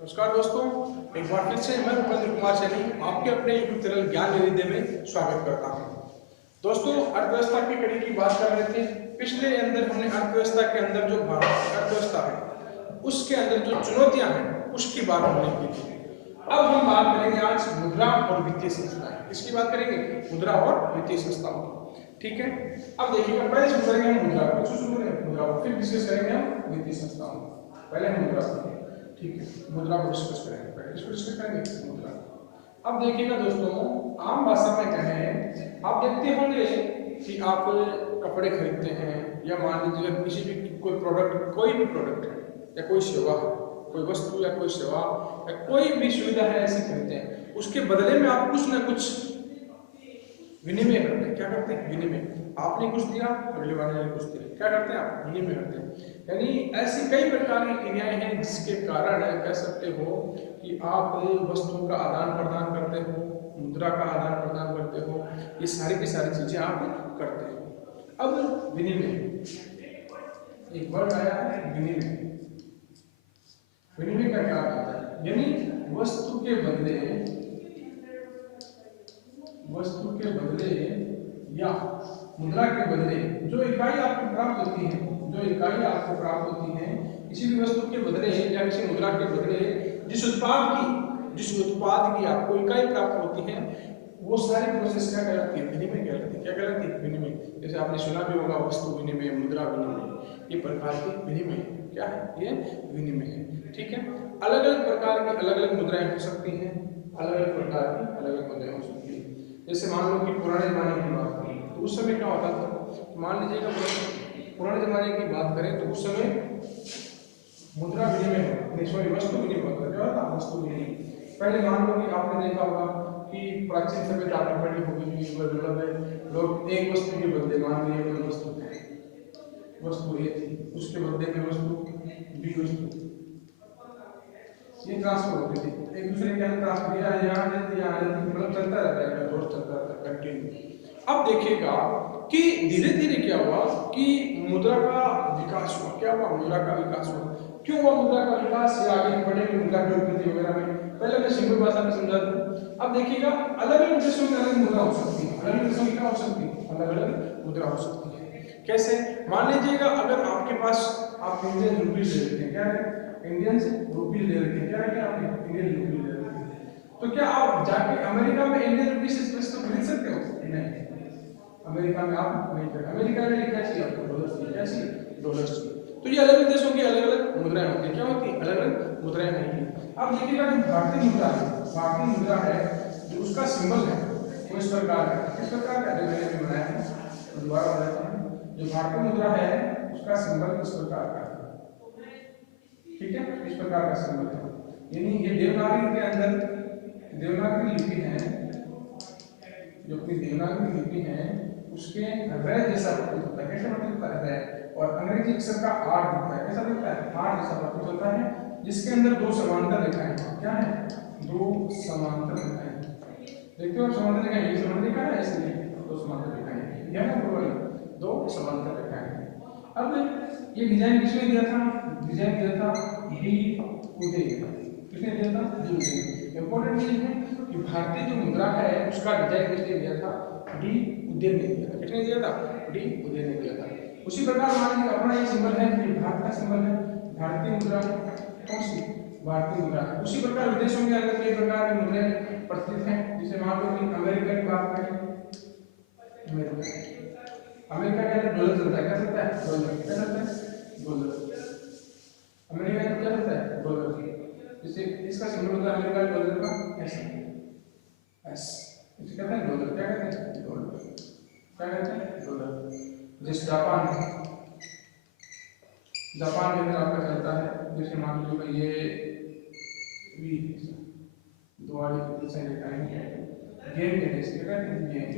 नमस्कार दोस्तों, एक बार फिर से मैं उपेंद्र कुमार सैनी आपके अपने यूट्यूब चैनल ज्ञान निधि में स्वागत करता हूं। दोस्तों, अर्थव्यवस्था की कड़ी की बात कर रहे थे। पिछले अंदर हमने अर्थव्यवस्था के अंदर जो भारत अर्थव्यवस्था है उसके अंदर जो चुनौतियां हैं उसकी बात हमने की थी। अब हम बात करेंगे आज मुद्रा और वित्तीय संस्थाएं। किसकी बात करेंगे? मुद्रा और वित्तीय संस्थाओं की। ठीक है, अब देखिएगा, पहले शुरू करेंगे हम मुद्रा को, फिर डिस्कस करेंगे हम वित्तीय संस्थाओं। पहले हम मुद्रा को, ठीक है, मुद्रा को डिस्कस करेंगे। पहले इसको डिस्कस करेंगे मुद्रा। अब देखिएगा दोस्तों, आम भाषा में कहें, आप देखते होंगे कि आप कपड़े खरीदते हैं या मान लीजिए किसी भी कोई प्रोडक्ट, कोई भी प्रोडक्ट है या कोई सेवा है, कोई वस्तु या कोई सेवा या कोई भी सुविधा है ऐसी खरीदते हैं, उसके बदले में आप कुछ ना कुछ विनिमय करते हैं। क्या करते हैं? विनिमय। आपने कुछ दिया, अगले वाले ने कुछ दिया, क्या करते हैं आप? विनिमय करते हैं। यानी ऐसी कई प्रकार की क्रियाएं हैं जिसके कारण कह सकते हो कि आप वस्तुओं का आदान प्रदान करते हो, मुद्रा का आदान प्रदान करते हो, ये सारी की सारी चीजें आप करते हो। अब विनिमय, एक वर्ड आया है विनिमय। विनिमय का क्या अर्थ है? यानी वस्तु के बदले या मुद्रा के बदले जो इकाई आपको प्राप्त होती है, किसी भी वस्तु के बदले या किसी मुद्रा के बदले जिस उत्पाद की आपको इकाई प्राप्त होती है, वो सारी प्रोसेस क्या कहलाती है? विनिमय कहलाती है। क्या कहलाती है? विनिमय। जैसे आपने सुना भी होगा, वस्तु विनिमय, मुद्रा विनिमय, ये प्रकार के विनिमय क्या है? ये विनिमय है। ठीक है, अलग अलग प्रकार की अलग अलग मुद्राएं हो सकती हैं, अलग अलग प्रकार की अलग अलग मुद्राएं हो सकती हैं। जैसे मान लो कि पुराने जमाने की बात करें तो उस समय क्या होता था, मान लीजिएगा पुराने जमाने की बात करें तो उस समय मुद्रा विनिमय वस्तु विनिमय होता। क्या होता? वस्तु विनिमय। पहले मान लो कि आपने देखा होगा कि प्राचीन सभ्यता आपने पढ़ी होगी, मतलब लोग एक वस्तु के बदले, मान लीजिए कोई वस्तु ए थी, उसके बदले में वस्तु बी वस्तु ये ट्रांसफर होती थी, एक दूसरे के अंदर ट्रांसफर, यहाँ मतलब चलता रहता है, रोज चलता रहता है कंटिन्यू। अब देखिएगा कि धीरे धीरे क्या हुआ कि मुद्रा का विकास हुआ। क्या हुआ? मुद्रा का विकास हुआ। क्यों हुआ मुद्रा का विकास? या आगे बढ़ेंगे मुद्रा की उत्पत्ति वगैरह में। पहले मैं सिंपल भाषा में समझा दूं। अब देखिएगा, अलग अलग देशों में अलग मुद्रा हो सकती है, अलग अलग देशों में क्या हो सकती है? अलग अलग मुद्रा हो सकती है। कैसे? मान लीजिएगा अगर आपके पास आप इंडियन रुपीज ले लेते हैं, क्या है? इंडियन रुपीज ले रखे हैं, क्या है? आपने इंडियन रुपीज ले रखे हैं, तो क्या आप जाके अमेरिका में इंडियन रुपीज से वस्तु खरीद सकते हो? नहीं, अमेरिका में आप नहीं कर। अमेरिका में क्या चाहिए आपको? डॉलर चाहिए। क्या चाहिए? डॉलर चाहिए। तो ये अलग अलग देशों की अलग अलग मुद्राएं होती है। क्या होती है? अलग अलग मुद्राएं होती है। अब देखिएगा जो भारतीय मुद्रा है, जो उसका सिंबल है वो इस प्रकार है। किस प्रकार का? मैंने भी बनाया है, दोबारा बताता हूँ। जो भारतीय मुद्रा है उसका सिंबल इस प्रकार का है। ठीक है, इस प्रकार का सिंबल है। यानी ये देवनागरी के अंदर, देवनागरी लिपि है, जो अपनी देवनागरी लिपि है उसके र जैसा प्रतीत होता है। कैसा प्रतीत होता है? और अंग्रेजी अक्षर का आर दिखता है। कैसा दिखता है? आर जैसा प्रतीत होता है, जिसके अंदर दो समांतर रेखाएं हैं। क्या है? दो समांतर रेखाएं। देखते हो समांतर रेखाएं, ये समांतर रेखा है, इसलिए दो समांतर रेखाएं, यह है दो समांतर रेखाएं। अब ये डिजाइन किसने दिया था? डिजाइन दिया था डी उदय। किसने दिया था? डी उदय। इंपॉर्टेंट चीज है कि भारतीय जो मुद्रा है उसका डिजाइन किसने दिया था? डी उदय ने दिया था। किसने दिया था? डी उदय ने दिया था। उसी प्रकार मान लीजिए अपना ये सिंबल है, ये भारत का सिंबल है, भारतीय मुद्रा। कौन सी? भारतीय मुद्रा। उसी प्रकार विदेशों के अंदर कई प्रकार की मुद्राएं प्रचलित हैं। जैसे मान लो कि अमेरिका की बात करें, अमेरिका के अंदर डॉलर चलता है। क्या चलता है? डॉलर। क्या चलता है? डॉलर। अमेरिका में क्या चलता है? डॉलर। जैसे इसका सिंबल होता है अमेरिका डॉलर का एस, इसे कहते हैं डॉलर। क्या कहते हैं? डॉलर। क्या कहते हैं? डॉलर। जैसे जापान के अंदर आपका चलता है, जैसे मान लीजिए ये भी द्वारी से रेखाएं येन के देश। क्या कहते हैं? येन।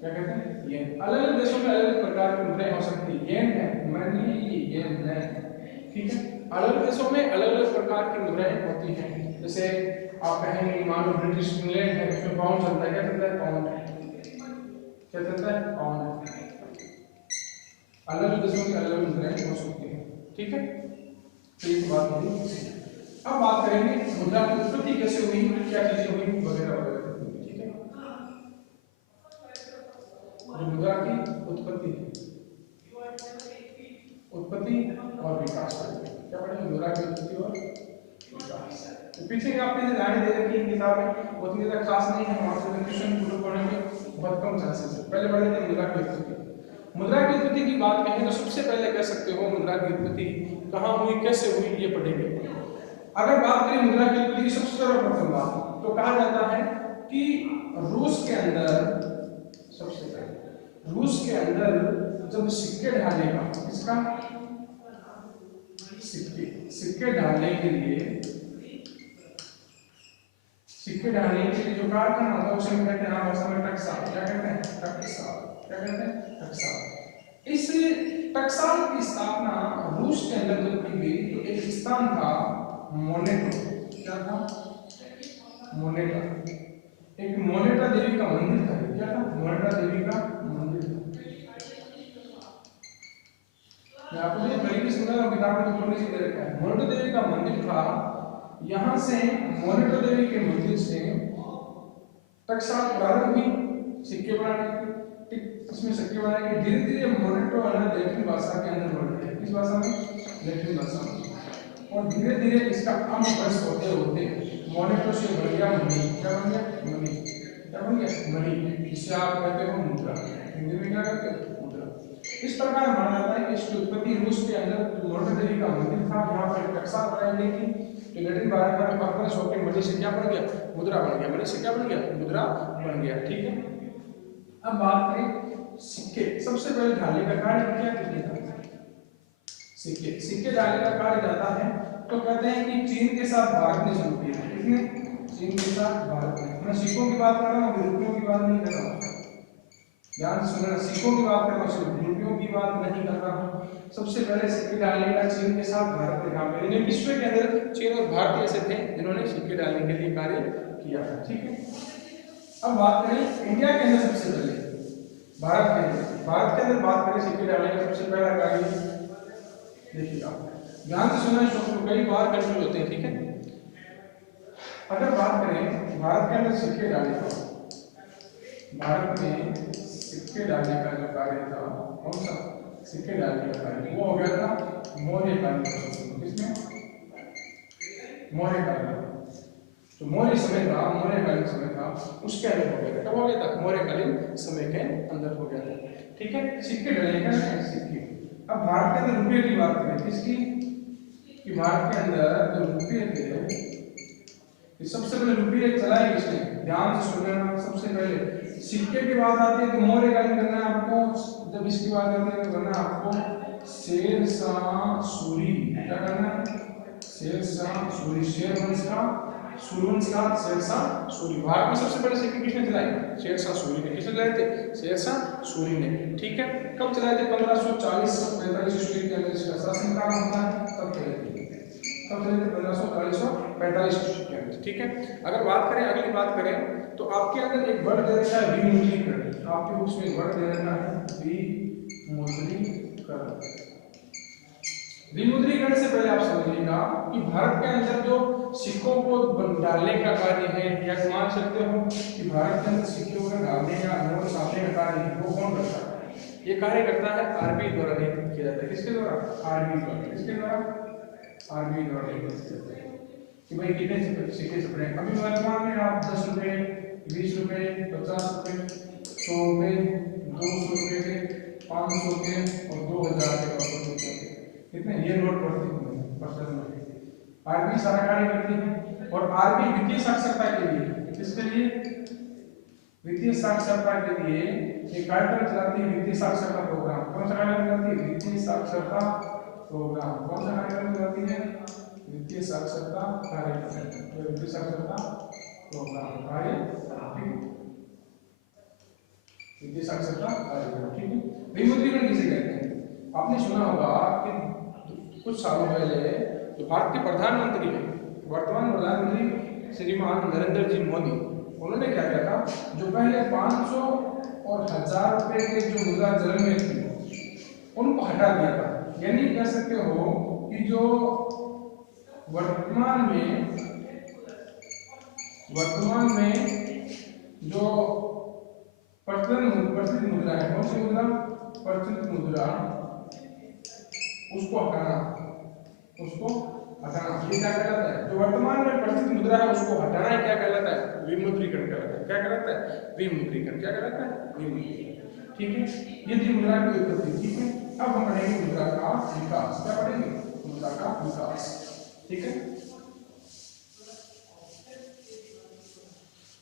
क्या कहते हैं? येन। अलग अलग देशों में अलग अलग प्रकार की मुद्राएं हो सकती है। येन है, मनी, येन है। ठीक है, अलग अलग देशों में अलग अलग प्रकार की मुद्राएं होती हैं। जैसे आप कहेंगे मान लो ब्रिटिश इंग्लैंड है, उसमें पाउंड चलता है। क्या चलता है? पाउंड। क्या चलता है? पाउंड। अलग अलग देशों की अलग अलग मुद्राएं हो सकती हैं। ठीक है, तो ये बात होगी। अब करेंगे मुद्रा की उत्पत्ति कैसे हुई, क्या चीजें हुई वगैरह वगैरह, ठीक है। जो मुद्रा की उत्पत्ति और विकास, क्या पढ़ेंगे, मुद्रा की उत्पत्ति और विकास। तो पीछे आपने जो लाइन दे रखी है किताब में उतनी ज्यादा खास नहीं है, वहां से क्वेश्चन पूरा पढ़ेंगे, बहुत कम चांसेस है। पहले पढ़ लेते हैं मुद्रा की उत्पत्ति। मुद्रा की उत्पत्ति की बात कहें तो सबसे पहले कह सकते हो मुद्रा की उत्पत्ति कहाँ हुई, कैसे हुई, ये पढ़ेंगे। अगर बात करें मुद्रा की उत्पत्ति की सबसे सर्वप्रथम बात तो कहा जाता है कि रूस के अंदर, सबसे पहले रूस के अंदर जब सिक्के ढालने का, किसका, सिक्के ढालने के लिए, सिक्के ढालने के लिए जो कारखाना होता है उसे हम कहते हैं आम भाषा में टकसाल। क्या कहते हैं, टकसाल। क्या कहते हैं, टकसाल। इस टकसाल की स्थापना रूस के अंदर जब की गई तो एक स्थान था मोनेटो। क्या था, मोनेटा। एक मोनेटा देवी का मंदिर था। क्या था, मोनेटा देवी का मंदिर था। मैं आपको ये तरीके से बता, किताब में तो पढ़ने से दे रखा है। मोनेटा देवी का मंदिर था। यहाँ से मोनेटा देवी के मंदिर से टकसाल प्रारंभ हुई सिक्के बनाने की। इसमें सिक्के बनाने के धीरे धीरे मोनेटो लैटिन भाषा के अंदर बढ़ गया। किस भाषा में, लैटिन भाषा में। और धीरे धीरे इसका अमवश होते होते मोनेटो से बन गया मनी। क्या बन गया, मनी। क्या बन गया, मनी। जिसे आप कहते हो मुद्रा। हिंदी में क्या कहते हो, मुद्रा। इस प्रकार माना जाता है कि इसकी उत्पत्ति रूस के अंदर मोनेटो देवी का मंदिर था, यहाँ पर टकसाल बनाई गई थी। तो लैटिन भाषा में परवश होकर मनी से क्या बन गया, मुद्रा बन गया। मनी से क्या बन गया, मुद्रा बन गया, ठीक है। अब बात करें सिक्के। सबसे पहले ढालने का कार्य क्या किया, सिक्के डालने का कार्य जाता है तो कहते हैं कि चीन के साथ भारत ने शुरू किया। किसने, चीन के साथ भारत ने। मैं सिक्कों की बात कर रहा हूँ, रुपयों की बात नहीं कर रहा हूँ, ध्यान से सुनना। सिक्कों की बात कर रहा हूँ, सिर्फ रुपयों की बात नहीं कर रहा हूँ। सबसे पहले सिक्के डालने का चीन के साथ भारत ने काम किया। विश्व के अंदर चीन और भारत ऐसे थे जिन्होंने सिक्के डालने के लिए कार्य किया, ठीक है। अब बात करें इंडिया के अंदर, सबसे पहले भारत के अंदर बात करें सिक्के डालने का सबसे पहला कार्य, देखिएगा ध्यान से सुनना, क्योंकि कई बार कंफ्यूज होते हैं, ठीक है। अगर बात करें भारत के अंदर सिक्के डालने का, भारत में सिक्के डालने का जो कार्य था, कौन सा, सिक्के डालने का कार्य, वो हो गया था मौर्यकालीन। किसमें, मौर्यकालीन। तो मौर्य समय था, मौर्यकालीन समय था, उसके अंदर हो गया था। कब हो गया था, मौर्यकालीन समय के अंदर हो गया था, ठीक है। सिक्के डालने का सिक्के। अब भारत के अंदर रुपये की बात करें, किसकी, कि भारत के अंदर जो रुपये थे, सबसे पहले रुपये चलाए किसने, ध्यान से सुनना। सबसे पहले सिक्के की बात आती है तो मौर्यकालीन करना है आपको। जब इसकी बात आती है तो करना आपको शेरशाह सूरी। क्या करना है, शेरशाह सूरी। शेरवंश का, सूर्यवंश का शेरशाह सूरी। भारत में सबसे पहले सिक्के किसने चलाए, शेरशाह सूरी ने। किसने चलाए थे, शेरशाह सूरी ने, ठीक है। कब चलाए थे, 1540-45 ईस्वी के अंदर इसका शासन काल होता है, तब चले थे। कब चले थे, 1540-45 ईस्वी के अंदर, ठीक है। अगर बात करें, अगली बात करें तो आपके अंदर एक वर्ड दे रखा है विमुद्रीकरण। आपके बुक्स में एक वर्ड दे रखा है विमुद्रीकरण। विमुद्रीकरण से पहले आप समझिएगा कि भारत के अंदर जो सिक्कों को डालने का कार्य है, या मान सकते हो कि भारत के अंदर सिक्कों को डालने या नोट छापने का कार्य है, वो कौन करता है, ये कार्य करता है आरबीआई द्वारा नियंत्रित किया जाता है। किसके द्वारा, आरबीआई द्वारा। किसके द्वारा, आरबीआई द्वारा नियंत्रित किया जाता है कि भाई कितने सिक्के छप रहे हैं। अभी वर्तमान में आप 10 रुपए, 20 रुपए, 50 रुपए, 100 रुपए, 200 रुपए के, 500 के और 2000 के कितने ये नोट पढ़ते हैं। आरबीआई सारा कार्य करती है। और आरबीआई वित्तीय साक्षरता के लिए, किसके लिए, वित्तीय साक्षरता के लिए एक कार्यक्रम चलाती है, वित्तीय साक्षरता प्रोग्राम। कौन सा कार्यक्रम चलाती है, वित्तीय साक्षरता प्रोग्राम। कौन सा कार्यक्रम चलाती है, वित्तीय साक्षरता कार्यक्रम, वित्तीय साक्षरता प्रोग्राम कार्य, वित्तीय साक्षरता कार्यक्रम, ठीक है। विमुद्रीकरण किसे कहते हैं, आपने सुना होगा कि कुछ सालों पहले जो भारत के प्रधानमंत्री हैं, वर्तमान प्रधानमंत्री श्रीमान नरेंद्र जी मोदी, उन्होंने क्या किया था, जो पहले 500 और 1000 रुपए के जो मुद्रा चलन में थी उनको हटा दिया था। यानी कह सकते हो कि जो वर्तमान में जो प्रचलित मुद्रा है, कौन सी मुद्रा? प्रचलित मुद्रा, उसको हटाना। ये क्या कहलाता है? जो वर्तमान में प्रचलित मुद्रा है उसको हटाना ही क्या कहलाता है? विमुद्रीकरण कहलाता है। क्या कहलाता है? विमुद्रीकरण। क्या कहलाता है? विमुद्रीकरण। ठीक है, ये थी मुद्रा की उत्पत्ति। ठीक है, अब हम पढ़ेंगे मुद्रा का विकास। क्या पढ़ेंगे? मुद्रा का विकास। ठीक है,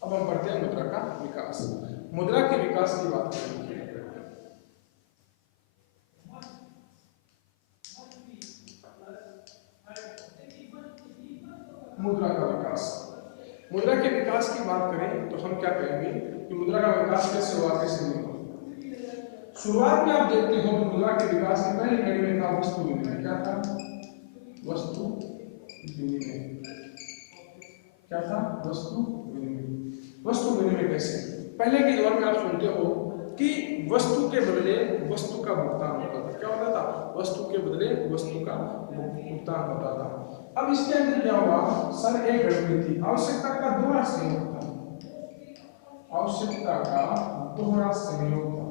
अब हम पढ़ते हैं मुद्रा का विकास। मुद्रा के विकास की बात करेंगे। मुद्रा का विकास, मुद्रा के विकास की बात करें तो हम क्या कहेंगे कि मुद्रा का विकास कैसे हुआ, कैसे नहीं हुआ। शुरुआत में आप देखते हो तो मुद्रा के विकास की पहली कड़ी में था वस्तु विनिमय। क्या था? वस्तु विनिमय। क्या था? वस्तु विनिमय। वस्तु विनिमय कैसे? पहले के दौर में आप सुनते हो कि वस्तु के बदले वस्तु का भुगतान होता था। क्या होता था? वस्तु के बदले वस्तु का भुगतान होता था। अब इसके अंदर क्या हुआ? सर एक घटना थी, आवश्यकता का दोहरा संयोग था। आवश्यकता का दोहरा संयोग था।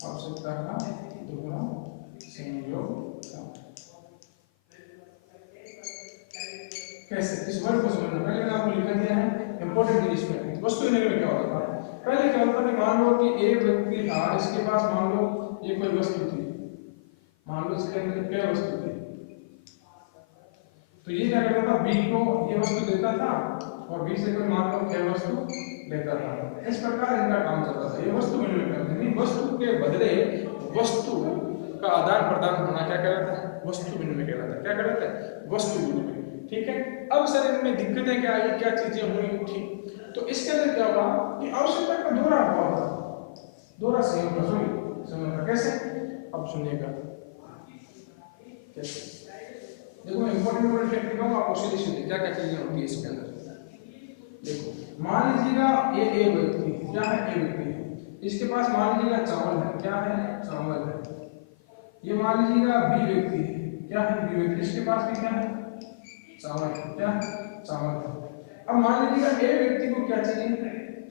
आवश्यकता का दोहरा संयोग था। कैसे? इस वर्ग को समझना। पहले मैंने आपको लिखा दिया है इंपॉर्टेंट चीज इसमें। वस्तु विनिमय में क्या होता था? पहले क्या होता था कि मान लो कि एक व्यक्ति था, इसके पास मान लो ये कोई वस्तु थी, मान लो इसके अंदर क्या वस्तु थी, तो ये क्या करता था? बी को ये वस्तु देता था और बी से कोई मान लो क्या वस्तु लेता था। इस प्रकार इनका काम चलता था। ये वस्तु विनिमय करते थे। वस्तु के बदले वस्तु का आदान प्रदान होना क्या कहलाता है? वस्तु विनिमय कहलाता है। क्या कहलाता है? वस्तु विनिमय। ठीक है, अब सर इनमें दिक्कतें क्या आई, क्या चीजें हुई? ठीक, तो इसके अंदर क्या हुआ कि आवश्यकता का दोहरा हुआ, दोहरा संयोग था। सुनिए कैसे, अब सुनिएगा कैसे। देखो इंपॉर्टेंट फैक्ट दिखाऊंगा आपको सीधे सीधे क्या क्या चीजें होती है इसके अंदर। देखो मान लीजिएगा ये ए व्यक्ति, क्या है? ए व्यक्ति है, इसके पास मान लीजिएगा चावल है। क्या है? चावल है। ये मान लीजिएगा बी व्यक्ति है। क्या है? बी व्यक्ति, इसके पास भी क्या है? चावल है। क्या? चावल है। अब मान लीजिएगा ए व्यक्ति को क्या चाहिए?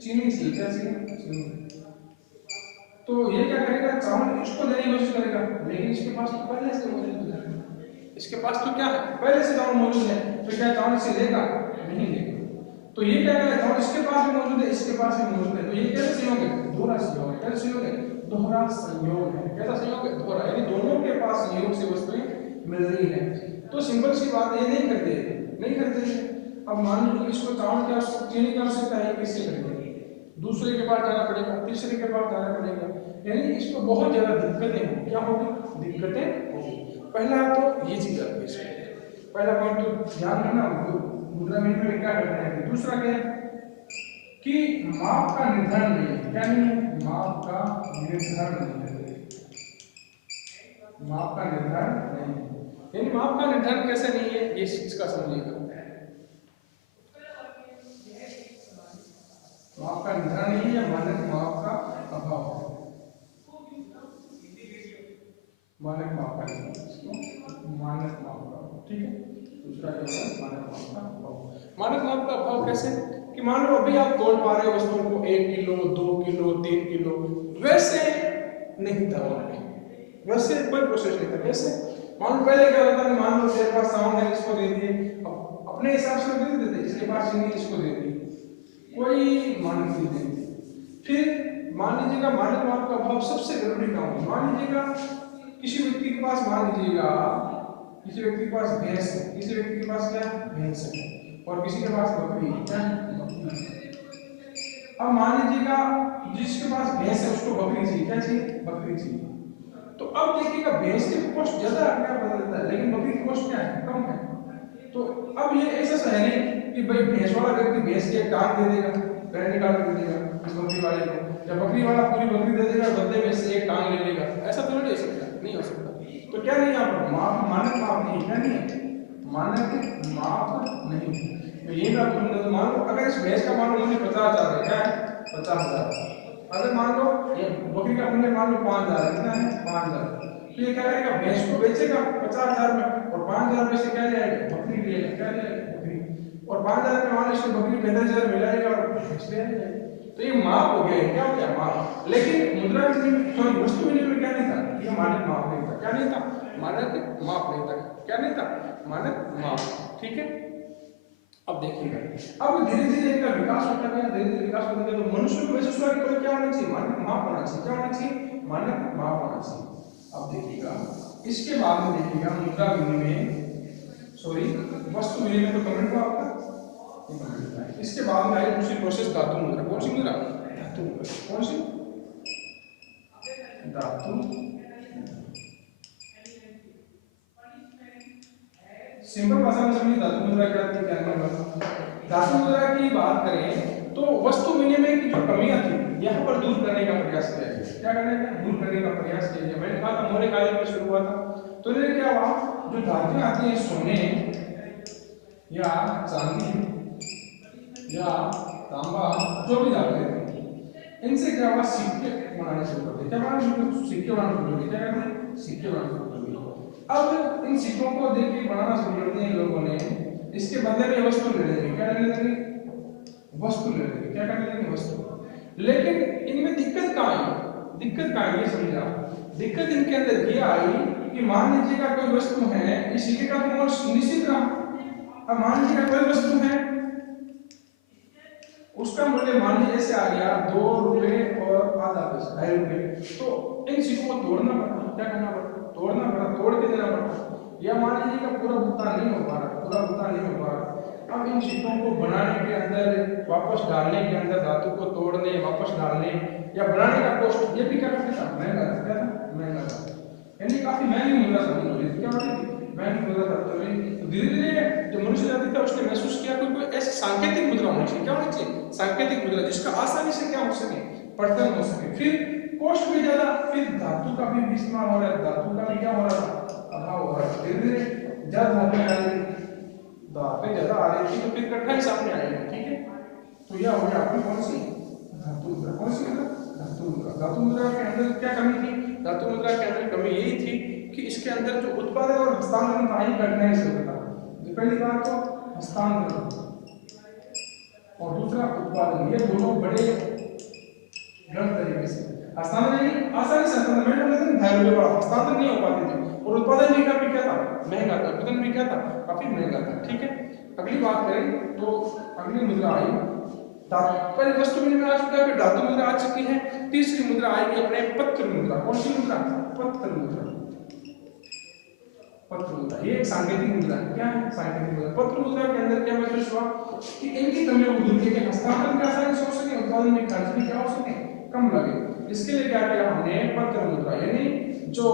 चीनी चाहिए। क्या चाहिए? चीनी। तो ये क्या करेगा? चावल इसको देने की कोशिश करेगा, लेकिन इसके पास तो पहले से मौजूद है। इसके पास तो क्या है? पहले से चावल मौजूद है, तो क्या चावल से लेगा? नहीं लेगा। तो ये क्या करेगा? चावल इसके पास भी मौजूद है, इसके पास भी मौजूद है, तो ये कैसे संयोग है? दोहरा संयोग है। कैसे संयोग है? दोहरा संयोग है। कैसा संयोग है? दोहरा, यानी दोनों के पास संयोग से वस्तुएं मिल रही है। तो सिंपल सी बात ये नहीं करते। अब मान लीजिए इसको चावल की आवश्यकता, चीनी की आवश्यकता है, किससे करेंगे? दूसरे के पास जाना पड़ेगा, तीसरे के पास जाना पड़ेगा, यानी इसको बहुत ज्यादा दिक्कतें होंगी। क्या होगी? दिक्कतें होगी। पहला तो ये चीज आती है, पहला पॉइंट तो ध्यान रखना, मुद्रा विनिमय में क्या करना है। दूसरा क्या है कि माप का निर्धारण नहीं है। क्या नहीं है? माप का निर्धारण नहीं है। माप का निर्धारण नहीं है, यानी माप का निर्धारण कैसे नहीं है, ये चीज का समझिएगा। माप का निर्धारण नहीं है, मानक माप का अभाव है। मानक माप का मानक माप का, ठीक है। दूसरा क्या है? मानक माप का अभाव। मानक माप का अभाव कैसे कि मान लो अभी आप तोल पा रहे हो वस्तुओं को 1 किलो 2 किलो 3 किलो, वैसे नहीं था वहां पे, वैसे कोई प्रोसेस नहीं था। कैसे? मान लो पहले क्या होता है, मान लो तेरे पास सामान है, इसको दे दिए, अपने हिसाब से दे देते, इसके पास चीनी, इसको दे दी, कोई मानक नहीं देती। फिर मान लीजिएगा मानक माप का अभाव सबसे जरूरी काम है। मान लीजिएगा किसी व्यक्ति के पास, मान लीजिएगा किसी व्यक्ति के पास भैंस है, किसी व्यक्ति के पास क्या भैंस है, और किसी के पास बकरी है। क्या? अब मान लीजिएगा जिसके पास भैंस है उसको बकरी चाहिए। क्या चाहिए? बकरी चाहिए। तो अब देखिएगा भैंस की कॉस्ट ज्यादा क्या बदलता है, लेकिन बकरी की कॉस्ट क्या है? कम है। तो अब ये ऐसा है नहीं कि भाई भैंस वाला व्यक्ति भैंस के टांग दे देगा, पैर निकाल के दे देगा बकरी वाले को, या बकरी वाला पूरी बकरी दे देगा, बदले में से एक टांग ले लेगा। ऐसा तो नहीं हो सकता, नहीं हो सकता। तो क्या नहीं, आप माप, मानक माप नहीं, क्या नहीं है? मानक माप नहीं। तो ये बात तो मान लो अगर इस भैंस का मान लो मूल्य 50,000 है, क्या है? 50,000। अगर मान लो ये बकरी का मूल्य मान लो 5,000 है, कितना है? 5,000। तो ये क्या करेगा? भैंस को बेचेगा 50,000 में और 5,000 रुपये से क्या ले आएगा, बकरी ले आएगा, क्या ले आएगा, बकरी। और 5,000 रुपये वाले से बकरी 45,000 मिलाएगा और भैंस ले आएगा। तो ये माप हो गया, क्या हो गया, माप। लेकिन मुद्रा सॉरी वस्तु विनिमय में क्या नहीं था, ये मानक माप नहीं था। क्या नहीं था, मानक माप नहीं था। क्या नहीं था, मानक माप। ठीक है, अब देखिएगा, अब धीरे धीरे इनका विकास होता गया, धीरे धीरे विकास होता गया। तो मनुष्य को वैसे शुरुआत में क्या होना चाहिए, मानक माप होना चाहिए। क्या होना चाहिए, मानक माप होना चाहिए। अब देखिएगा, इसके बाद में देखिएगा मुद्रा विनिमय, सॉरी वस्तु विनिमय, तो कमेंट को आपका इसके बाद में आई दूसरी प्रोसेस धातु मुद्रा। कौन सी मुद्रा, धातु मुद्रा। कौन सी, धातु। सिंपल भाषा में समझिए धातु मुद्रा क्या थी, क्या नहीं। धातु मुद्रा की बात करें तो वस्तु विनिमय की जो कमियां थी यहाँ पर दूर करने का प्रयास किया गया। क्या करने का, दूर करने का प्रयास किया गया। मैंने कहा था मौर्य काल में शुरू हुआ था। तो इन्हें क्या हुआ, जो धातुएं आती है सोने या चांदी या तांबा, जो भी धातुएं थी, इनसे क्या हुआ, सिक्के बनाने शुरू कर दिए। क्या बनाने शुरू कर, सिक्के बनाना शुरू कर दिए। क्या करते हैं, सिक्के बनाना शुरू कर दिए। अब इन सिक्कों को देख के बनाना शुरू कर दिए लोगों ने। इसके बदले में वस्तु ले लेंगे। क्या ले लेंगे, वस्तु ले लेंगे। क्या कर लेंगे, वस्तु। लेकिन इनमें दिक्कत कहाँ आई, दिक्कत कहाँ आई ये समझा। दिक्कत इनके अंदर ये आई कि मान लीजिएगा कोई वस्तु है, इस सिक्के का तो मूल्य निश्चित रहा। अब मान लीजिएगा कोई वस्तु है, उसका मूल्य मान लीजिए ऐसे आ गया 2 रुपए और आधा पैसा, 2.5 रुपए। तो इन सिक्कों को तोड़ना पड़ता। क्या करना पड़ता, तोड़ना पड़ा, तोड़ के देना पड़ता। या मान लीजिए का पूरा भुगतान नहीं हो पा रहा, पूरा भुगतान नहीं हो पा रहा। अब इन सिक्कों को बनाने के अंदर, वापस डालने के अंदर, धातु को तोड़ने वापस डालने या बनाने का कॉस्ट, ये भी क्या करता था, महंगा था। क्या था, महंगा था। यानी काफी महंगी मुद्रा समझ लो। क्या होती थी, महंगी मुद्रा था। तो धीरे धीरे जो मनुष्य जाति था उसने महसूस किया कोई ऐसी सांकेतिक मुद्रा होनी चाहिए। क्या होनी चाहिए, सांकेतिक मुद्रा, जिसका आसानी से क्या हो सके, पठन हो सके। फिर कॉस्ट भी ज्यादा, फिर धातु का भी इस्तेमाल हो रहा है, धातु का भी क्या हो रहा था, अभाव हो रहा है। धीरे धीरे जब धातुएं आ रही, धातुएं ज्यादा आ रही थी, तो फिर कठिनाई सामने आएगी। ठीक है, तो यह हो गया आपकी कौन सी, धातु मुद्रा। कौन सी मुद्रा, धातु मुद्रा। धातु मुद्रा के अंदर क्या कमी थी, धातु मुद्रा के अंदर कमी यही थी कि इसके अंदर जो उत्पादन और हस्तांतरण था ही कठिनाई से होता था। पहली बात तो हस्तांतरण और दूसरा उत्पादन, ये दोनों बड़े गलत तरीके से। हस्तांतरण नहीं आसानी से हस्तांतरण, लेकिन 2.5 रुपए वाला हस्तांतरण नहीं हो पाते थे। और उत्पादन भी काफी क्या था, महंगा था। उत्पादन भी क्या था, काफी महंगा था। ठीक है, अगली बात करें तो अगली मुद्रा आई पहले वस्तु विनिमय आ चुका है, फिर धातु मुद्रा आ चुकी है। तीसरी मुद्रा आएगी अपने पत्र मुद्रा। कौन सी मुद्रा, पत्र मुद्रा। पत्र मुद्रा ये एक सांकेतिक मुद्रा है। क्या है, सांकेतिक मुद्रा। पत्र मुद्रा के अंदर क्या महसूस हुआ कि इनकी कमियों को दूर करके हस्तांतरण का आसानी से हो सके, उत्पादन में खर्च भी क्या हो सके, कम लगे। इसके लिए क्या किया हमने, पत्र मुद्रा, यानी जो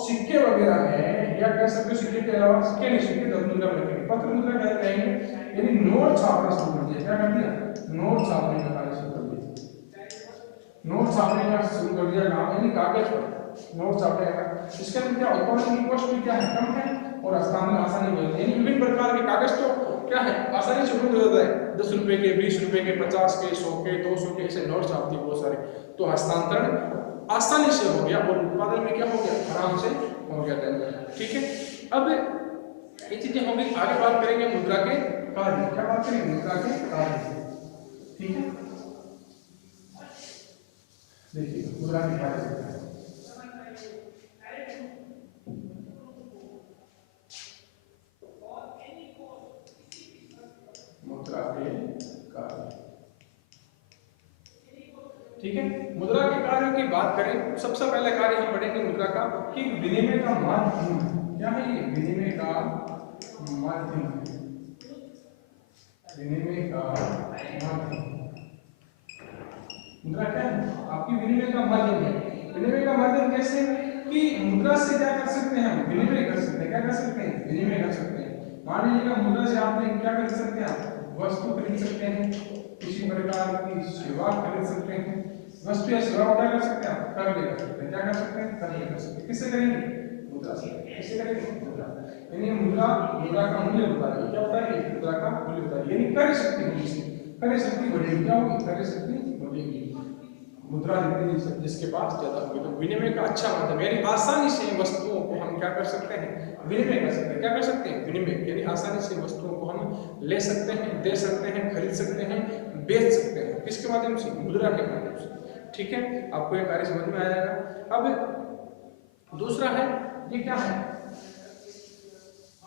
सिक्के वगैरह है, या कह सकते हो सिक्के के अलावा सिक्के नहीं, सिक्के धातु मुद्रा में रखेंगे। पत्र मुद्रा क्या कहेंगे, यानी नोट छापना शुरू कर दिया। क्या कर दिया, नोट छापने का कार्य शुरू कर दिया। नोट छापने का शुरू कर दिया काम, यानी कागज पर नोट छापने का। इसके अंदर क्या, उत्पादन की कॉस्ट भी क्या है, कम है, और हस्तांतरण आसानी हो जाती है। यानी विभिन्न प्रकार के कागज तो क्या है, आसानी से उपलब्ध हो जाता है। 10 रुपए के, 20 रुपए के, 50 के, 100 के, 200 के, ऐसे नोट छापती है बहुत सारे। तो हस्तांतरण आसानी से हो गया और उत्पादन में क्या हो गया, आराम से हो गया। ठीक है, अब ये चीजें हम आगे बात करेंगे मुद्रा के कार्य। क्या बात करेंगे, मुद्रा के कार्य। ठीक है, देखिए मुद्रा के कार्य। मुद्रा के कार्य, ठीक है। मुद्रा के कार्यों की बात करें, सबसे पहले कार्य हम पढ़ेंगे मुद्रा का कि विनिमय का माध्यम क्या है। ये विनिमय का माध्यम, विनिमय का माध्यम। मुद्रा क्या है, आपकी विनिमय का माध्यम है। विनिमय का माध्यम कैसे कि मुद्रा से क्या कर सकते हैं, हम विनिमय कर सकते हैं। क्या कर सकते हैं, विनिमय कर सकते हैं। मान लीजिएगा मुद्रा से आपने क्या कर सकते हैं, वस्तु खरीद सकते हैं, किसी प्रकार की सेवा खरीद सकते हैं। वस्तु या सेवा क्या कर सकते हैं, कर ले कर सकते हैं। क्या कर सकते हैं, कर ले कर सकते हैं। किससे करेंगे, मुद्रा से। किससे करेंगे, मुद्रा। यानी मुद्रा, मुद्रा का मूल्य बता रही है। क्या बता रही है, मुद्रा का मूल्य बता रही है। यानी क्रय शक्ति होगी, क्रय शक्ति बढ़ेगी। क्या होगी, क्रय शक्ति बढ़ेगी। मुद्रा जितनी जिसके पास ज्यादा होगी। तो विनिमय का अच्छा मतलब यानी आसानी से वस्तुओं को हम क्या कर सकते हैं, विनिमय कर सकते हैं। क्या कर सकते हैं, विनिमय यानी आसानी से वस्तुओं को हम ले सकते हैं, दे सकते हैं, खरीद सकते हैं, बेच सकते हैं। किसके माध्यम से, मुद्रा के माध्यम से। ठीक है, आपको ये कार्य समझ में आ जाएगा। अब दूसरा है, ये क्या है,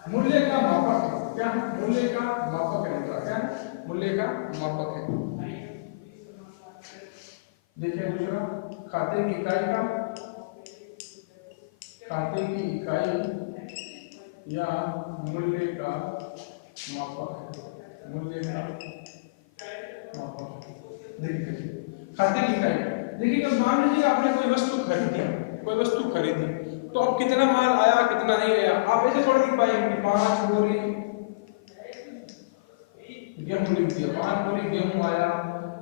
मूल्य का मापक है। क्या है, मूल्य का मापक है मुद्रा। क्या है, मूल्य का मापक है। देखिए दूसरा, खाते की इकाई का, खाते की इकाई या मूल्य का मापक है, मूल्य का मापक। देखिए खाते की इकाई, देखिए जब मान लीजिए आपने कोई वस्तु खरीदी, कोई वस्तु खरीदी, तो अब कितना माल आया कितना नहीं आया आप ऐसे थोड़ी लिख पाएंगे कि 5 बोरी गेहूं लिख दिया, 5 बोरी गेहूं आया,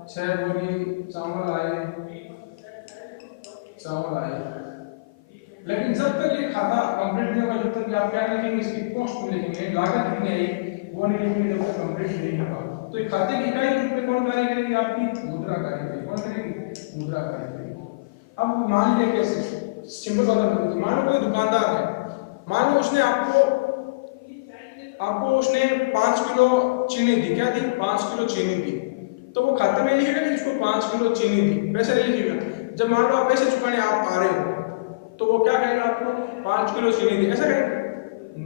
6 बोरी चावल आए, चावल आए। लेकिन जब तक ये खाता कंप्लीट नहीं होगा, जब तक आप क्या लिखेंगे, इसकी कॉस्ट में लिखेंगे, लागत कितनी आई वो नहीं लिखेंगे जब तक कंप्लीट नहीं होगा। तो ये खाते की इकाई के रूप में कौन कार्य करेगी, आपकी मुद्रा कार्य करेगी। कौन करेगी, मुद्रा कार्य करेगी। अब मान लीजिए कैसे, सिंपल बात है, मान लो कोई दुकानदार है, मान लो उसने आपको उसने 5 किलो चीनी दी। क्या दी, 5 किलो चीनी दी। तो वो खाते में लिखेगा कि इसको 5 किलो चीनी दी, पैसे नहीं लिखेगा। जब मान लो आप पैसे चुकाने आप आ रहे हो, तो वो क्या कहेगा, आपको 5 किलो चीनी दी, ऐसा कहेगा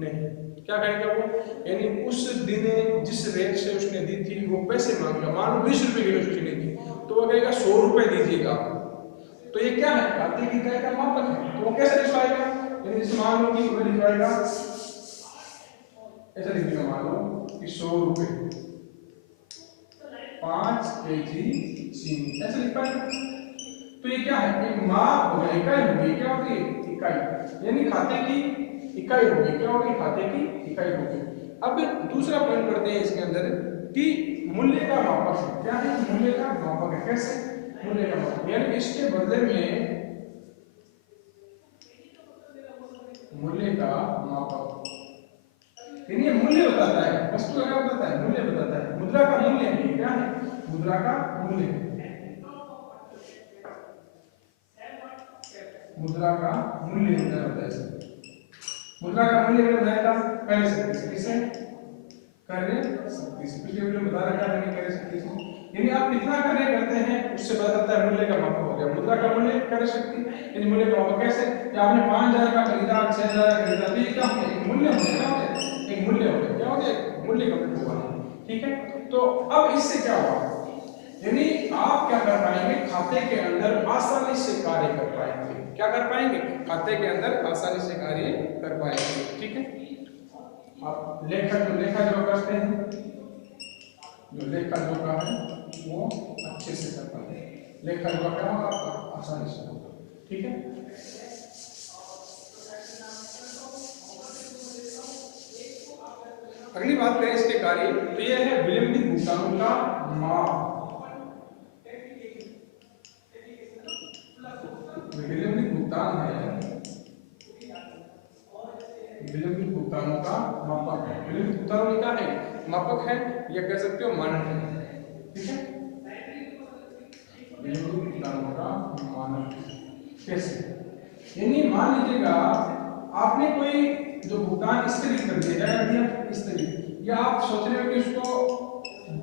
नहीं। क्या कहेगा वो, यानी उस दिन जिस रेट से उसने दी थी वो पैसे मांगेगा। मान लो 20 रुपए किलो चीनी दी, तो वो कहेगा 100 रुपए दीजिएगा। तो ये क्या है, खाते की इकाई का मापक है। तो वो कैसे लिखवाएगा, यानी जैसे मान लो कि वो लिखवाएगा ऐसा लिख देगा, मान लो कि 100 रुपए 5 केजी चीनी, ऐसे लिख पाएगा। तो ये क्या है, एक माप हो गया, इकाई हो गई। क्या होगी, इकाई, यानी खाते की इकाई होगी। क्या होगी, खाते की इकाई होगी। अब दूसरा पॉइंट करते हैं इसके अंदर कि मूल्य का मापक है। क्या है, मूल्य का मापक है। कैसे, मूल्य का मापक यानी इसके बदले में मूल्य का मापक, ये मूल्य बताता है, वस्तु का क्या बताता है, मूल्य बताता है। मुद्रा का मूल्य है। क्या है, मुद्रा का मूल्य, मुद्रा का मूल्य होता है। मुद्रा का मूल्य बताया कार्य शक्ति, किसे, कार्य शक्ति से। पिछले वीडियो में बता रखा है कार्य शक्ति से, यानी आप कितना कार्य करते हैं उससे पता चलता है, मूल्य का मापक हो गया। मुद्रा का मूल्य, कार्य शक्ति, यानी मूल्य का मापक। कैसे, आपने 5000 का खरीदा, 6000 का खरीदा, तो ये क्या हो गया, एक मूल्य हो गया। एक मूल्य हो गया। क्या हो गया, मूल्य कंप्लीट हुआ। ठीक है, तो अब इससे क्या हुआ, यानी आप क्या कर पाएंगे, खाते के अंदर आसानी से कार्य कर पाएंगे। क्या कर पाएंगे, खाते के अंदर आसानी से कार्य कर पाएंगे। ठीक है, आप लेखा जो करते हैं, जो लेखा जोखा है वो अच्छे से कर पाते हैं। लेखा जोखा क्या होगा, आपका आसानी से होगा। ठीक है, अगली बात करें इसके कार्य, तो यह है विलंबित भुगतानों का माप। विलंबित भुगतान है, विलंबित भुगतानों का मापक है। विलंबित भुगतानों क्या है, मापक है, या कह सकते हो मानक है। ठीक है, विलंबित भुगतानों का मानक। कैसे, यानी मान लीजिएगा आपने कोई जो भुगतान स्थगित कर दिया, क्या कर दिया, स्थगित, या आप सोच रहे हो कि उसको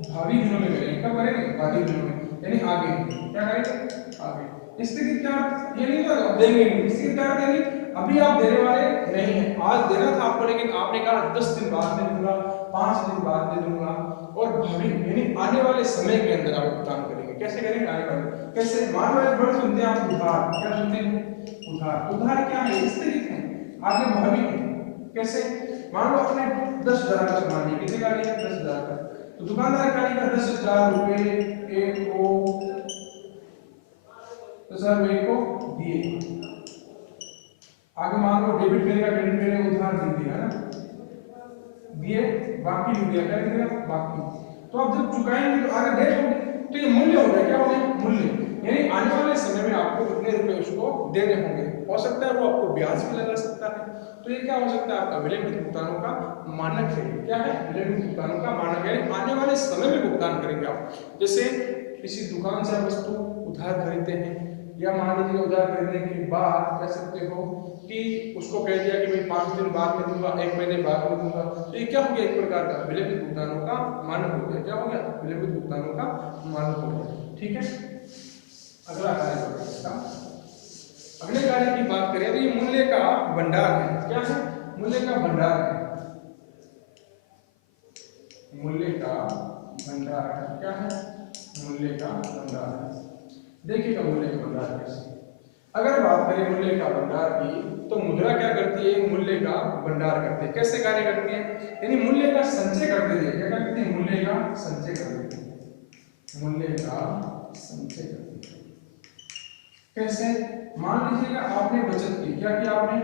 भावी दिनों में करेंगे। कब करेंगे, भावी दिनों में, यानी आगे। क्या करेंगे, आगे। स्थगित क्या, ये नहीं तो देंगे नहीं, स्थगित क्या देंगे, अभी आप देने वाले नहीं है। आज देना था आपको, लेकिन आपने कहा 10 दिन बाद दे दूंगा, 5 दिन बाद दे दूंगा, और भावी यानी आने वाले समय के अंदर आप भुगतान करेंगे। कैसे करेंगे, आने वाले, कैसे, मान लो एक वर्ड सुनते हैं आप, उधार। क्या सुनते हैं, उधार। उधार क्या है, स्थगित है, आगे भावी है। कैसे, मान लो आपने 10,000 का सामान लिया, कितने का लिया, 10,000 का, तो दुकानदार का लिया 10,000 रुपए एक को, 10,000 रुपए को दिए। आगे मान लो डेबिट करेगा, क्रेडिट करेगा, उधार दे दिया ना, दिए, बाकी लिख दिया, क्या लिख दिया, बाकी। तो आप जब चुकाएंगे तो आगे डेट होगी, तो ये मूल्य हो गया। क्या हो गया, मूल्य, यानी आने वाले समय में आपको कितने रुपए उसको देने होंगे। हो सकता है वो आपको ब्याज भी लगा सकता है। तो ये क्या हो सकता है, आपका विलंबित भुगतानों का मानक है। क्या है, विलंबित भुगतानों का मानक है, आने वाले समय में भुगतान करेंगे आप। जैसे किसी दुकान से वस्तु उधार खरीदते हैं, या मान लीजिए उधार खरीदने के बाद कह सकते हो कि उसको कह दिया कि भाई 5 दिन बाद में दूंगा, 1 महीने बाद में दूंगा, तो ये क्या हो गया, एक प्रकार का विलंबित भुगतानों का मानक हो गया। क्या हो गया, विलंबित भुगतानों का मानक हो गया। ठीक है, अगला कार्य करें। अगले कार्य की बात करें तो ये मूल्य का भंडार है। क्या है, मूल्य का भंडार है। मूल्य का भंडार है। क्या है, मूल्य का भंडार है। देखिएगा मूल्य का भंडार कैसे, अगर बात करें मूल्य का भंडार की, तो मुद्रा क्या करती है, मूल्य का भंडार करती है। कैसे कार्य करती है, यानी मूल्य का संचय कर देती है। क्या करती है, मूल्य का संचय कर देती है। मूल्य का संचय कर देती है। कैसे, मान लीजिएगा आपने बचत की, क्या किया आपने,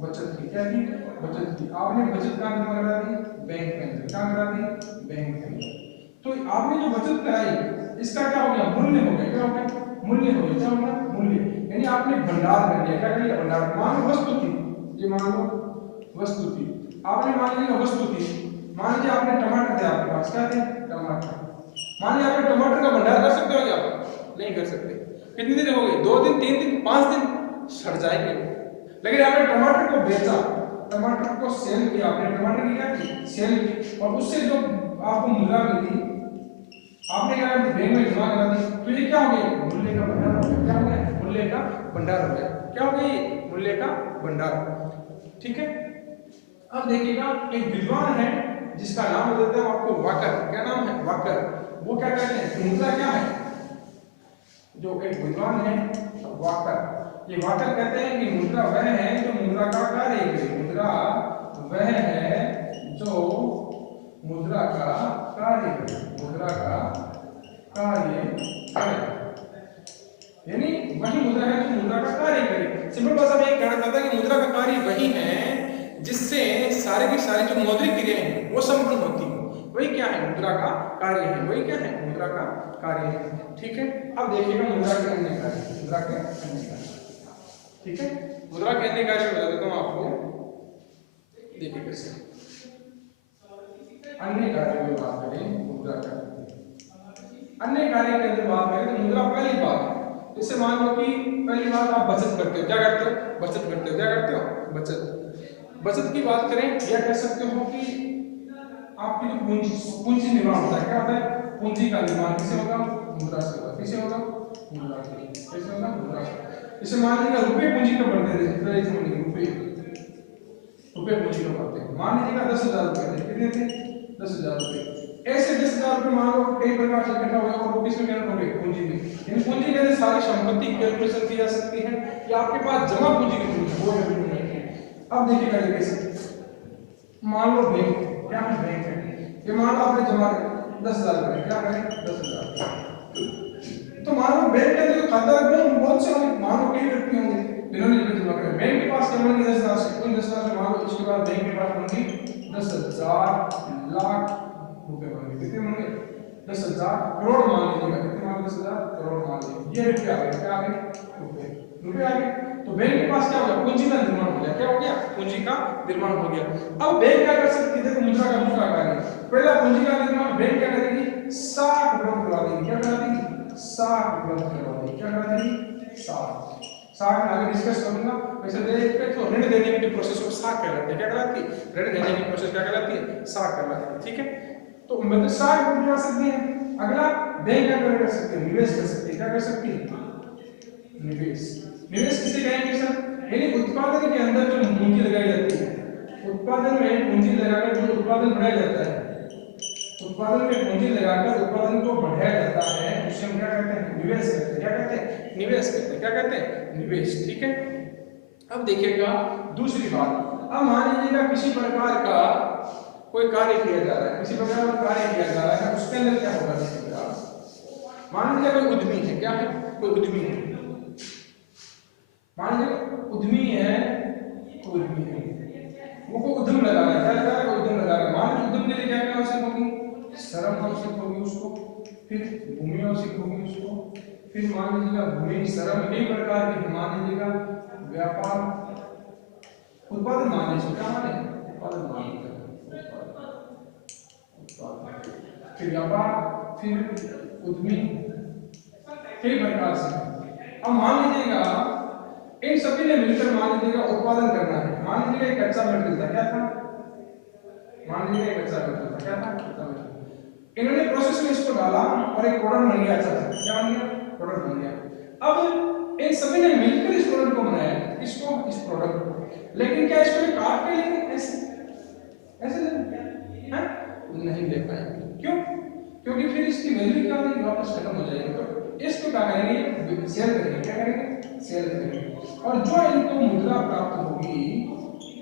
बचत की, क्या की, बचत की। आपने बचत कहाँ जमा करा दी, बैंक के अंदर। कहाँ करा दी, बैंक के अंदर। तो आपने जो बचत कराई इसका क्या हो गया, मूल्य हो गया। क्या हो गया, मूल्य हो गया। क्या हो गया, मूल्य, यानी आपने भंडार कर दिया। क्या कर दिया, भंडार। मान लो वस्तु थी, ये मान लो वस्तु थी, आपने मान लीजिए वस्तु थी, मान लीजिए आपने टमाटर थे आपके पास, क्या थे, टमाटर। मान लीजिए आपने टमाटर का भंडार कर सकते हो क्या, नहीं कर सकते। कितने दिन हो गए, 2 दिन, 3 दिन, 5 दिन, सड़ जाएंगे। लेकिन आपने टमाटर को बेचा, टमाटर को सेल किया, आपने टमाटर की क्या की, सेल की, और उससे जो आपको मुद्रा मिली आपने क्या कर दी, बैंक में जमा करा दी। तो ये क्या हो गया, मूल्य का भंडार हो गया। क्या हो गया, मूल्य का भंडार हो गया। क्या हो गया, मूल्य का भंडार। ठीक है, अब देखिएगा एक विद्वान है जिसका नाम देते हैं आपको वाकर। क्या नाम है, वाकर। वो क्या कहते हैं, मुद्रा क्या है, जो एक विद्वान है वाकर, ये वाकर कहते हैं कि मुद्रा वह है जो मुद्रा का कार्य करे। मुद्रा वह है जो मुद्रा का कार्य करे। मुद्रा का कार्य करे, यानी वही मुद्रा है जो मुद्रा का कार्य करे। सिंपल भाषा में कहना चाहता है कि मुद्रा का कार्य वही है जिससे सारे की सारी जो मौद्रिक क्रियाएं हैं वो संपन्न होती है। वही क्या है, मुद्रा का कार्य है। वही क्या है, मुद्रा का कार्य है। ठीक है, अब देखिएगा मुद्रा के अन्य कार्य। मुद्रा के अन्य कार्य, ठीक है, मुद्रा के अन्य कार्य बता देता हूं आपको। देखिए कैसे अन्य कार्य की बात करें, मुद्रा का अन्य कार्य के अंदर बात करें तो मुद्रा पहली बात, जैसे मान लो कि पहली बात आप बचत करते हो। क्या करते हो, बचत करते हो। क्या करते हो, बचत। बचत की बात करें या कह सकते हो कि आपकी जो पूंजी निर्माण होता है, क्या होता है, पूंजी का निर्माण किसे होगा, मुद्रा से होगा। किसे होगा, मुद्रा से। कैसे होगा, मुद्रा से। जैसे मान लीजिए रुपए पूंजी का बनते थे, पहले जमाने में रुपए पूंजी का बनते हैं। मान लीजिएगा 10,000 रुपए थे, कितने थे, 10,000 रुपए। ऐसे 10,000 रुपए मान लो कई प्रकार से इकट्ठा हुए और वो किसमें कन्वर्ट हो गए, पूंजी में। इन पूंजी के अंदर सारी संपत्ति कैलकुलेशन की जा सकती है कि आपके पास जमा पूंजी कितनी है, वो कैलकुलेट करनी है। अब देखिएगा कैसे, मान लो बैंक, क्या है, बैंक है। ये मान लो आपने जमा 10,000 रुपए, क्या करें, 10,000। तो मान लो बैंक के अंदर खाता है, बहुत से होंगे, मान लो कई व्यक्ति होंगे जिन्होंने जमा किया। बैंक के पास केवल 10,000 से, उन 10,000 से मान लो इसके बाद बैंक के पास होंगे 10,000 लाख रुपए होंगे। कितने होंगे, 10,000 करोड़ मान लीजिएगा। कितने मान लो, 10,000 करोड़ मान लीजिए। ये रुपये आ गए, क्या आ गए, रुपये, रुपये आ गए। तो बैंक के पास क्या हो गया, पूंजी का निर्माण हो गया। क्या हो गया, पूंजी का निर्माण हो गया। अब बैंक क्या कर सकती है, मुद्रा का दूसरा कार्य, पहला पूंजी का निर्माण बैंक क्या करेगी, साख उपलब्ध करवा देगी। क्या करा देगी, साख उपलब्ध करवा देगी। क्या करा देगी, साख। साख में आगे डिस्कस करूंगा। वैसे देखते तो ऋण देने की जो प्रोसेस है साख कहलाती है। क्या कहलाती है, ऋण देने की प्रोसेस क्या कहलाती है, साख कहलाती है। ठीक है, तो मतलब साख कर सकती है। अगला बैंक क्या कर सकती है, निवेश कर सकती है। क्या कर सकती है, निवेश। निवेश किसे कहेंगे सर, यानी उत्पादन के अंदर जो पूंजी लगाई जाती है, उत्पादन में पूंजी लगाकर जो उत्पादन बढ़ाया जाता है, उत्पादन में पूंजी लगाकर उत्पादन को बढ़ाया जाता है, उसे हम क्या कहते हैं, निवेश कहते हैं। क्या कहते हैं, निवेश कहते हैं। क्या कहते हैं, निवेश। ठीक है, अब देखिएगा दूसरी बात। अब मान लीजिएगा किसी प्रकार का कोई कार्य किया जा रहा है, किसी प्रकार का कार्य किया जा रहा है, उसके अंदर क्या होगा, देखिएगा मान लीजिए कोई उद्यमी है। क्या है, कोई उद्यमी है। मान लीजिए उद्यमी है, कोई उद्यमी है, वो को उद्यम लगा रहा है। क्या लगा रहा है, उद्यम लगा रहा है। मान लीजिए उद्यम के लिए क्या क्या आवश्यक होगी, श्रम आवश्यक होगी उसको, फिर भूमि आवश्यक होगी उसको, फिर मान लीजिएगा भूमि श्रम कई प्रकार के, मान लीजिएगा व्यापार उत्पादन, मान लीजिए क्या माने, उत्पादन मान लीजिए, फिर व्यापार, फिर उद्यमी, कई प्रकार से। अब मान लीजिएगा इन सभी ने मिलकर मान लीजिएगा उत्पादन करना है। मान लीजिएगा एक कच्चा मेटल था, क्या था? मान लीजिए एक कच्चा मेटल था, क्या था? कच्चा मेटल। इन्होंने प्रोसेस में इसको डाला और एक प्रोडक्ट बन गया। अच्छा क्या बन गया? प्रोडक्ट बन गया। अब इन सभी ने मिलकर इस प्रोडक्ट को बनाया, इसको, इस प्रोडक्ट को। लेकिन क्या इसको काट के लेंगे? ऐसे हैं? नहीं ले पाएंगे। क्यों? क्योंकि फिर इसकी वैल्यू क्या होगी? वापस खत्म हो जाएगी। तो इसको क्या करेंगे? सेल करेंगे। क्या करेंगे? सेल करेंगे। और जो इनको मुद्रा प्राप्त होगी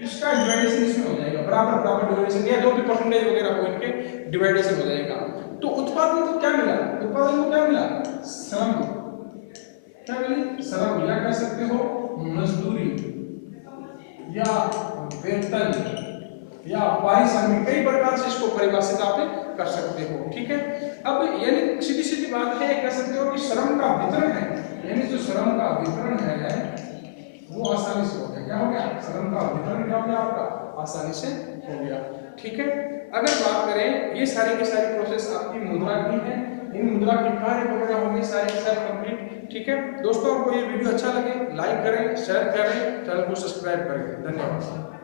इसका डिवाइडेशन इसमें हो जाएगा, बराबर बराबर डिवाइडेशन, या जो भी परसेंटेज वगैरह हो इनके डिवाइडेशन हो जाएगा। तो उत्पादन को क्या मिला? उत्पादन को क्या मिला? श्रम। क्या मिली? श्रम, या कह सकते हो मजदूरी, या वेतन, या पारिश्रमिक। कई प्रकार से इसको परिभाषित आप कर सकते हो। ठीक है। अब यानी सीधी सीधी बात है, कह सकते हो कि श्रम का वितरण है, यानी जो श्रम का वितरण है वो आसानी से हो गया। क्या हो गया? श्रम का वितरण क्या हो गया? आपका आसानी से हो गया। ठीक है। अगर बात करें, ये सारी की सारी प्रोसेस आपकी मुद्रा की है। इन मुद्रा के कार्य वगैरह होंगे सारे के सारे कंप्लीट। ठीक है दोस्तों, आपको ये वीडियो अच्छा लगे लाइक करें, शेयर करें, चैनल को सब्सक्राइब करें। धन्यवाद।